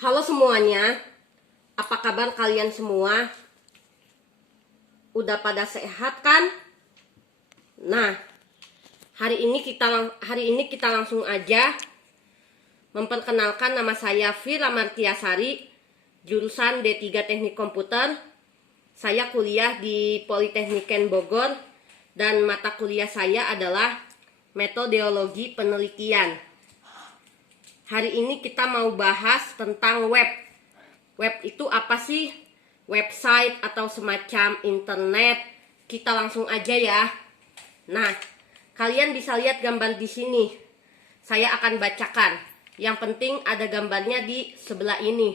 Halo semuanya, apa kabar kalian semua? Udah pada sehat kan? Nah, hari ini kita langsung aja memperkenalkan. Nama saya Vira Martiasari, jurusan D3 Teknik Komputer. Saya kuliah di Politeknik Bogor dan mata kuliah saya adalah Metodologi Penelitian. Hari ini kita mau bahas tentang web. Web itu apa sih? Website atau semacam internet. Kita langsung aja ya. Nah, kalian bisa lihat gambar di sini. Saya akan bacakan. Yang penting ada gambarnya di sebelah ini.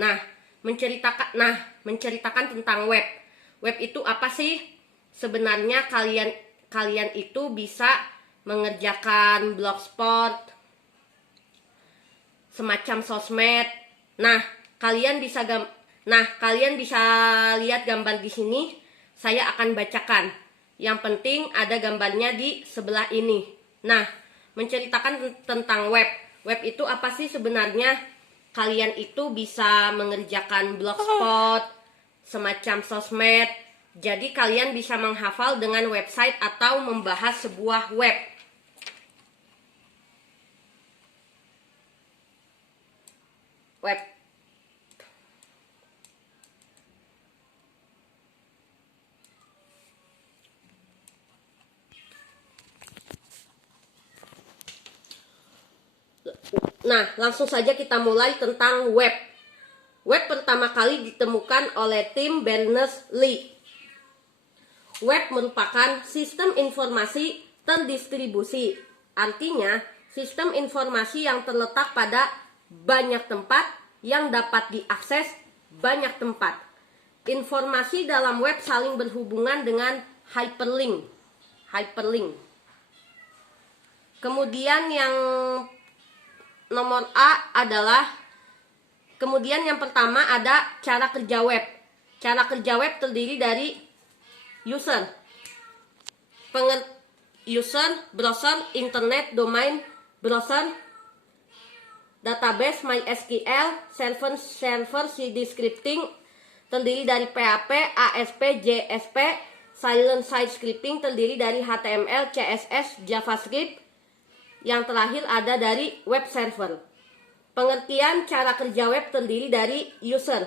Nah, menceritakan tentang web. Web itu apa sih? Sebenarnya kalian itu bisa mengerjakan blogspot, semacam sosmed. Nah, kalian bisa lihat gambar di sini. Saya akan bacakan. Yang penting ada gambarnya di sebelah ini. Nah, menceritakan tentang web. Web itu apa sih sebenarnya? Kalian itu bisa mengerjakan blogspot, semacam sosmed. Jadi kalian bisa menghafal dengan website atau membahas sebuah web. Nah, langsung saja kita mulai tentang web. Web pertama kali ditemukan oleh tim Berners-Lee. Web merupakan sistem informasi terdistribusi. Artinya, sistem informasi yang terletak pada banyak tempat yang dapat diakses banyak tempat. Informasi dalam web saling berhubungan dengan hyperlink. Kemudian yang nomor A adalah, kemudian yang pertama ada cara kerja web. Cara kerja web terdiri dari user, browser, internet, domain, browser, database, MySQL, server, CD scripting, terdiri dari PHP, ASP, JSP, silent site scripting, terdiri dari HTML, CSS, JavaScript. Yang terakhir ada dari web server. Pengertian cara kerja web terdiri dari user.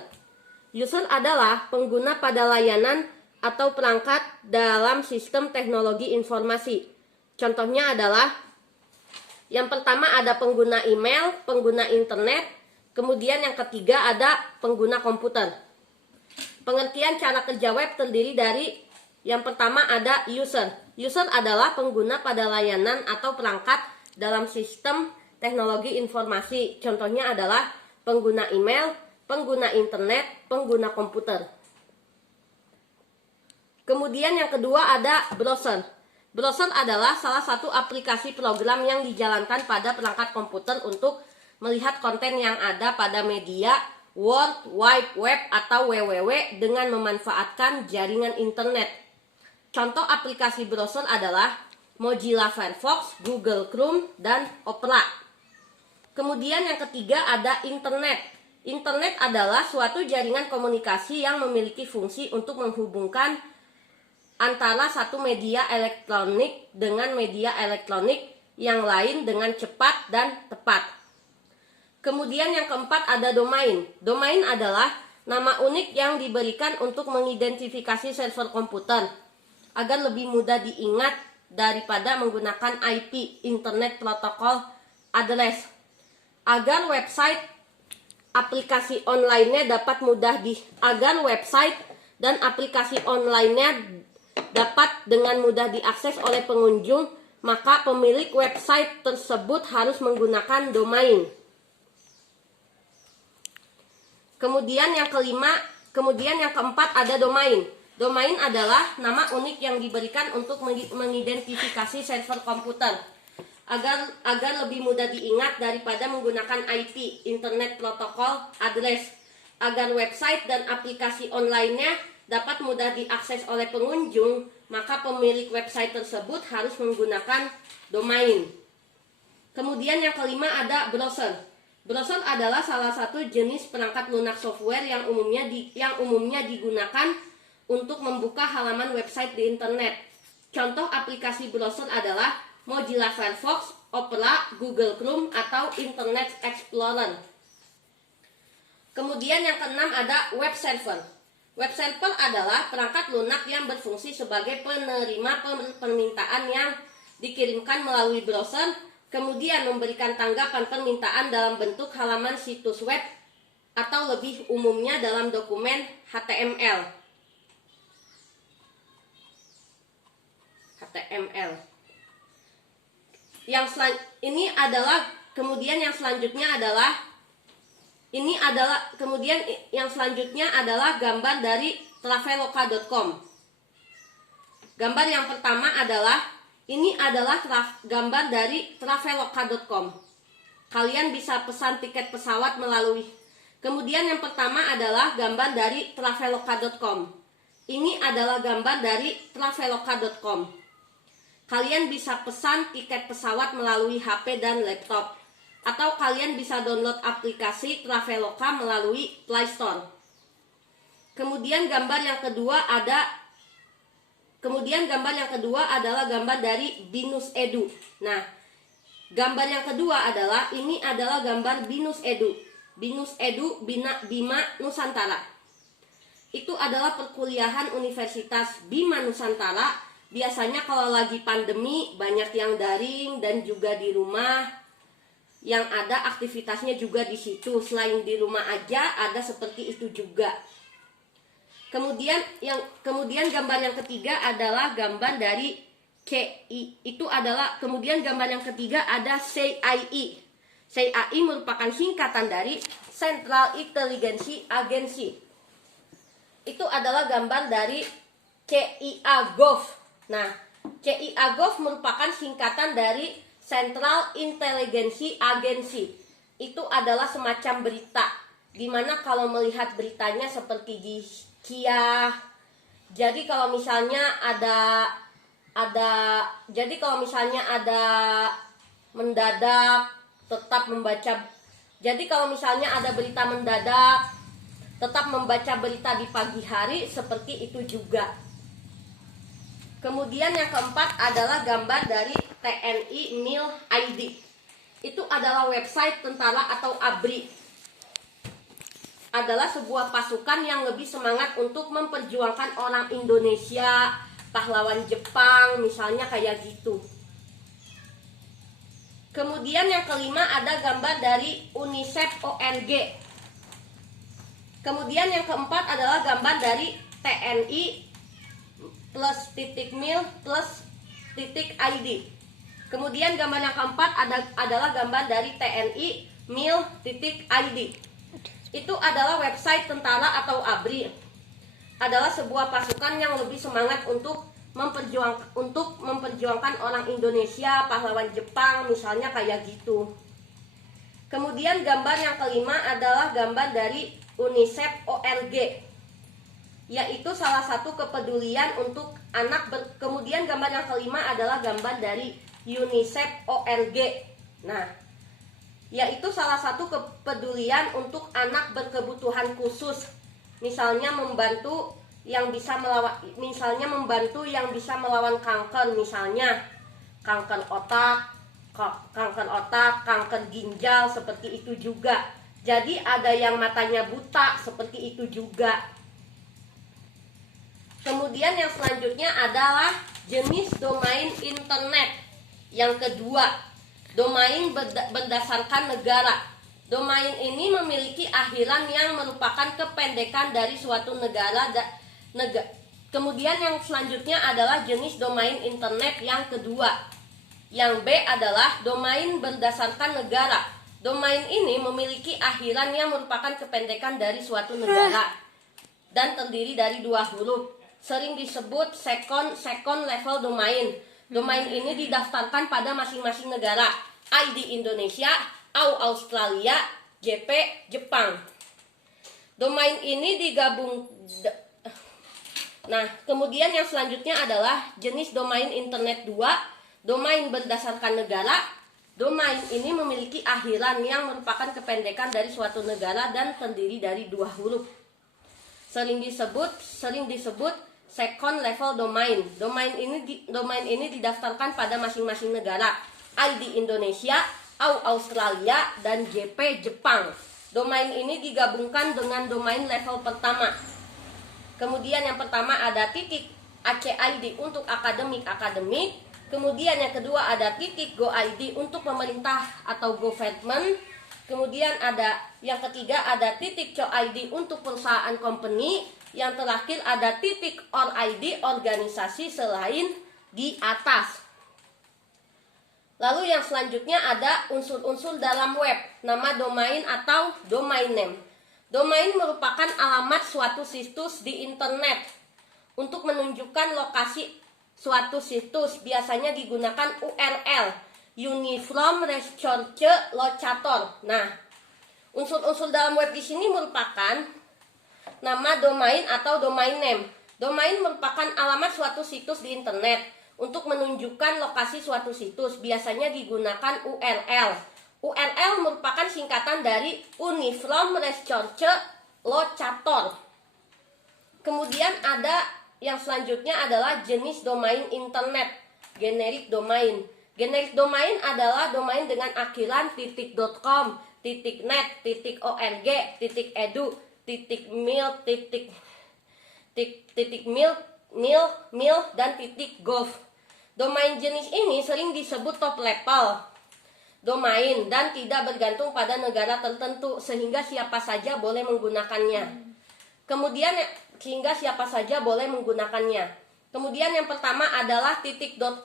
User adalah pengguna pada layanan atau perangkat dalam sistem teknologi informasi. Contohnya adalah, yang pertama ada pengguna email, pengguna internet, kemudian yang ketiga ada pengguna komputer. Pengertian cara kerja web terdiri dari, yang pertama ada user. User adalah pengguna pada layanan atau perangkat dalam sistem teknologi informasi. Contohnya adalah pengguna email, pengguna internet, pengguna komputer. Kemudian yang kedua ada browser. Browser adalah salah satu aplikasi program yang dijalankan pada perangkat komputer untuk melihat konten yang ada pada media World Wide Web atau WWW dengan memanfaatkan jaringan internet. Contoh aplikasi browser adalah Mozilla Firefox, Google Chrome, dan Opera. Kemudian yang ketiga ada internet. Internet adalah suatu jaringan komunikasi yang memiliki fungsi untuk menghubungkan antara satu media elektronik dengan media elektronik yang lain dengan cepat dan tepat. Kemudian yang keempat ada domain. Domain adalah nama unik yang diberikan untuk mengidentifikasi server komputer agar lebih mudah diingat daripada menggunakan IP, Internet Protocol Address. Agar website aplikasi online-nya dapat website dan aplikasi online-nya dapat dengan mudah diakses oleh pengunjung, maka pemilik website tersebut harus menggunakan domain. Kemudian yang keempat ada domain. Domain adalah nama unik yang diberikan untuk mengidentifikasi server komputer agar lebih mudah diingat daripada menggunakan IP, Internet Protocol Address. Agar website dan aplikasi online-nya dapat mudah diakses oleh pengunjung, maka pemilik website tersebut harus menggunakan domain. Kemudian yang kelima ada browser. Browser adalah salah satu jenis perangkat lunak software yang umumnya digunakan untuk membuka halaman website di internet. Contoh aplikasi browser adalah Mozilla Firefox, Opera, Google Chrome, atau Internet Explorer. Kemudian yang keenam ada web server. Web server adalah perangkat lunak yang berfungsi sebagai penerima permintaan yang dikirimkan melalui browser, kemudian memberikan tanggapan permintaan dalam bentuk halaman situs web atau lebih umumnya dalam dokumen HTML. Yang selanjutnya adalah gambar dari traveloka.com. Gambar yang pertama adalah gambar dari traveloka.com. Kalian bisa pesan tiket pesawat melalui. Kemudian yang pertama adalah gambar dari traveloka.com. Ini adalah gambar dari traveloka.com. Kalian bisa pesan tiket pesawat melalui HP dan laptop. Atau kalian bisa download aplikasi Traveloka melalui Play Store. Kemudian gambar yang kedua adalah gambar dari Binus Edu. Nah, gambar yang kedua adalah gambar Binus Edu. Binus Edu Bima Nusantara. Itu adalah perkuliahan Universitas Bima Nusantara. Biasanya kalau lagi pandemi banyak yang daring dan juga di rumah. Yang ada aktivitasnya juga di situ. Selain di rumah aja ada seperti itu juga. Kemudian gambar yang ketiga adalah gambar dari gambar yang ketiga ada CIE. CIE merupakan singkatan dari Central Intelligence Agency. Itu adalah gambar dari CIA-Gov. Nah, CIA-Gov merupakan singkatan dari Central Intelligence Agency. Itu adalah semacam berita, dimana kalau melihat beritanya seperti di Kia. Jadi kalau misalnya ada mendadak tetap membaca. Jadi kalau misalnya ada berita mendadak tetap membaca berita di pagi hari, seperti itu juga. Kemudian yang keempat adalah gambar dari TNI Mil ID. Itu adalah website tentara atau ABRI. Adalah sebuah pasukan yang lebih semangat untuk memperjuangkan orang Indonesia, pahlawan Jepang, misalnya kayak gitu. Kemudian yang kelima ada gambar dari UNICEF ORG. Kemudian yang keempat adalah gambar dari TNI +mil +ID. Kemudian gambar yang keempat adalah gambar dari TNI mil.id. Itu adalah website tentara atau ABRI. Adalah sebuah pasukan yang lebih semangat untuk memperjuangkan orang Indonesia, pahlawan Jepang, misalnya kayak gitu. Kemudian gambar yang kelima adalah gambar dari UNICEF ORG, yaitu salah satu kepedulian untuk anak. Kemudian gambar yang kelima adalah gambar dari UNICEF ORG. Nah, yaitu salah satu kepedulian untuk anak berkebutuhan khusus. Misalnya membantu yang bisa melawan kanker, misalnya kanker otak, kanker ginjal, seperti itu juga. Jadi ada yang matanya buta, seperti itu juga. Kemudian yang selanjutnya adalah jenis domain internet. Yang kedua, domain berdasarkan negara. Domain ini memiliki akhiran yang merupakan kependekan dari suatu negara. Kemudian yang selanjutnya adalah jenis domain internet yang kedua. Yang B adalah domain berdasarkan negara. Domain ini memiliki akhiran yang merupakan kependekan dari suatu negara dan terdiri dari 2 huruf. Sering disebut second level domain. Domain ini didaftarkan pada masing-masing negara. ID Indonesia, AU Australia, JP Jepang. Domain ini digabung. Nah, kemudian yang selanjutnya adalah jenis domain internet 2, domain berdasarkan negara. Domain ini memiliki akhiran yang merupakan kependekan dari suatu negara dan terdiri dari 2 huruf. Sering disebut second level domain. Domain ini didaftarkan pada masing-masing negara. ID Indonesia, AU Australia, dan JP Jepang. Domain ini digabungkan dengan domain level pertama. Kemudian yang pertama ada titik .ac.id untuk akademik. Kemudian yang kedua ada titik .go.id untuk pemerintah atau government. Kemudian ada yang ketiga ada titik .co.id untuk perusahaan company. Yang terakhir ada titik .or.id organisasi selain di atas. Lalu yang selanjutnya ada unsur-unsur dalam web, nama domain atau domain name. Domain merupakan alamat suatu situs di internet. Untuk menunjukkan lokasi suatu situs biasanya digunakan URL, Uniform Research Locator. Nah, unsur-unsur dalam web di sini merupakan nama domain atau domain name. Domain merupakan alamat suatu situs di internet. Untuk menunjukkan lokasi suatu situs biasanya digunakan URL. URL merupakan singkatan dari Uniform Research Locator. Kemudian ada yang selanjutnya adalah jenis domain internet, generic domain. Generic domain adalah domain dengan akhiran .com, .net, .org, .edu, .mil, dan .gov. Domain jenis ini sering disebut top level domain dan tidak bergantung pada negara tertentu sehingga siapa saja boleh menggunakannya. Kemudian yang pertama adalah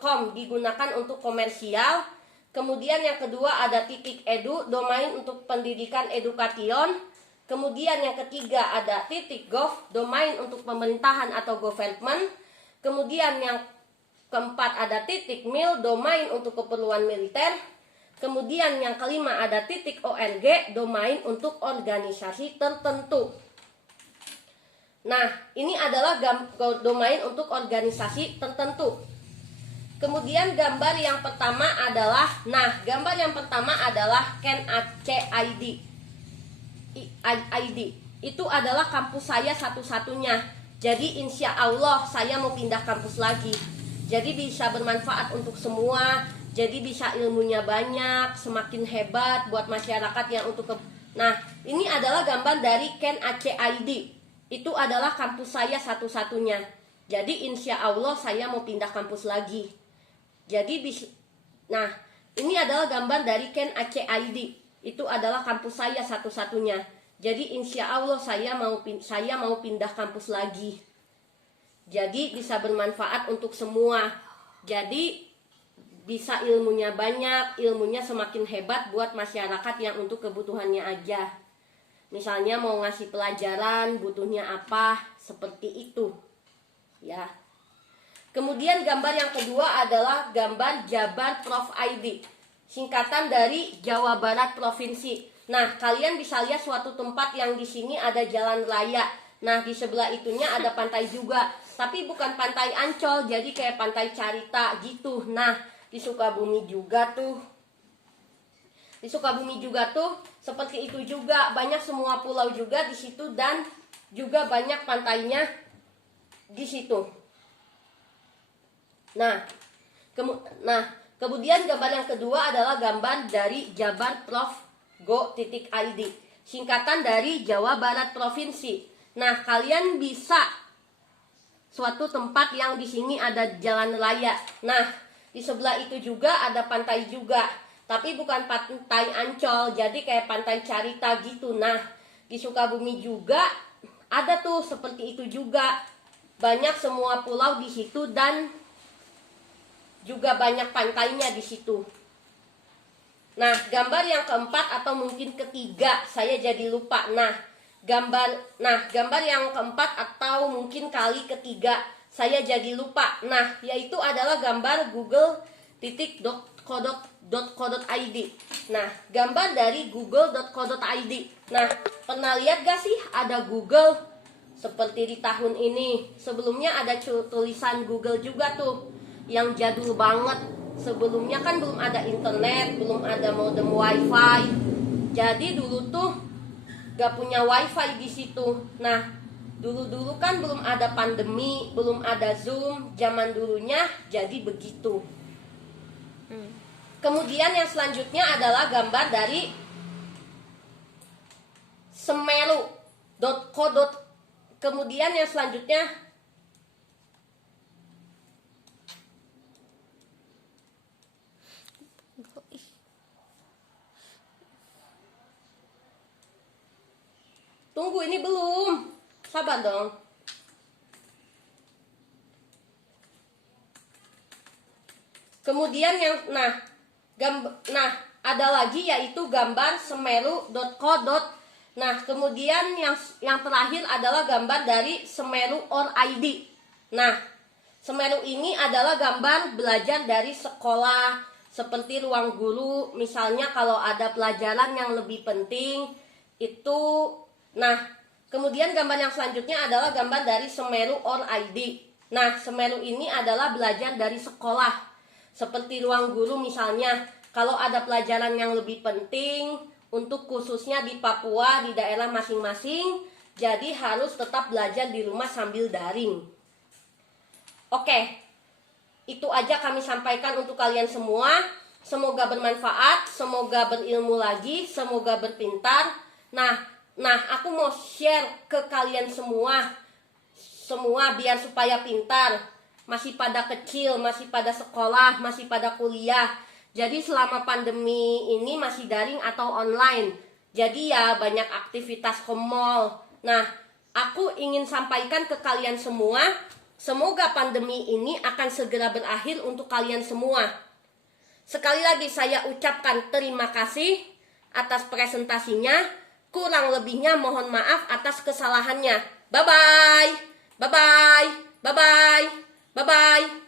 .com digunakan untuk komersial. Kemudian yang kedua ada .edu, domain untuk pendidikan edukation. Kemudian yang ketiga ada .gov, domain untuk pemerintahan atau government. Kemudian yang keempat ada .mil, domain untuk keperluan militer. Kemudian yang kelima ada .org, domain untuk organisasi tertentu. Nah, ini adalah domain untuk organisasi tertentu. Kemudian gambar yang pertama adalah CAN-AC.id. Itu adalah kampus saya satu-satunya. Jadi insya Allah saya mau pindah kampus lagi. Jadi bisa bermanfaat untuk semua. Jadi bisa ilmunya banyak, semakin hebat buat masyarakat yang Nah, ini adalah gambar dari CAN-AC.id. Itu adalah kampus saya satu-satunya. Jadi insya Allah saya mau pindah kampus lagi. Nah, ini adalah gambar dari CAN-AC.id. Itu adalah kampus saya satu-satunya. Jadi insya Allah saya mau pindah kampus lagi. Jadi bisa bermanfaat untuk semua. Jadi bisa ilmunya banyak, ilmunya semakin hebat buat masyarakat yang untuk kebutuhannya aja. Misalnya mau ngasih pelajaran, butuhnya apa, seperti itu. Ya. Kemudian gambar yang kedua adalah gambar Jabar Prof ID. Singkatan dari Jawa Barat Provinsi. Nah, kalian bisa lihat suatu tempat yang di sini ada jalan raya. Nah, di sebelah itunya ada pantai juga. Tapi bukan pantai Ancol, jadi kayak pantai Carita gitu. Nah, di Sukabumi juga tuh. Seperti itu juga. Banyak semua pulau juga di situ dan juga banyak pantainya di situ. Nah, kemudian gambar yang kedua adalah gambar dari Jabar Prof Go.id. Singkatan dari Jawa Barat Provinsi. Nah, kalian bisa suatu tempat yang di sini ada jalan raya. Nah, di sebelah itu juga ada pantai juga. Tapi bukan pantai Ancol, jadi kayak pantai Carita gitu. Nah, di Sukabumi juga ada tuh seperti itu juga. Banyak semua pulau di situ dan juga banyak pantainya di situ. Nah, gambar yang keempat atau mungkin ketiga, saya jadi lupa. Gambar yang keempat atau mungkin kali ketiga, saya jadi lupa. Nah, yaitu adalah gambar google.co.id. Nah, gambar dari google.co.id. Nah, pernah lihat gak sih ada Google seperti di tahun ini? Sebelumnya ada tulisan Google juga tuh, yang jadul banget. Sebelumnya kan belum ada internet, belum ada modem wifi. Jadi dulu tuh gak punya wifi di situ. Nah, dulu kan belum ada pandemi, belum ada Zoom, zaman dulunya jadi begitu. Kemudian yang selanjutnya adalah gambar dari semeru.co. Kemudian yang selanjutnya tunggu, ini belum. Sabar dong. Kemudian yang ada lagi yaitu gambar semeru.co. Nah, kemudian yang terakhir adalah gambar dari semeru.id. Nah, Semeru ini adalah gambar belajar dari sekolah, seperti ruang guru. Misalnya kalau ada pelajaran yang lebih penting itu. Nah, kemudian gambar yang selanjutnya adalah gambar dari semeru.id. Nah, Semeru ini adalah belajar dari sekolah, seperti ruang guru. Misalnya kalau ada pelajaran yang lebih penting untuk khususnya di Papua, di daerah masing-masing, jadi harus tetap belajar di rumah sambil daring. Oke, itu aja kami sampaikan untuk kalian semua. Semoga bermanfaat, semoga berilmu lagi, semoga berpintar. Nah, aku mau share ke kalian semua biar supaya pintar. Masih pada kecil, masih pada sekolah, masih pada kuliah. Jadi selama pandemi ini masih daring atau online. Jadi ya banyak aktivitas ke mall. Nah, aku ingin sampaikan ke kalian semua, semoga pandemi ini akan segera berakhir untuk kalian semua. Sekali lagi saya ucapkan terima kasih atas presentasinya. Kurang lebihnya mohon maaf atas kesalahannya. Bye-bye. Bye-bye. Bye-bye. Bye-bye.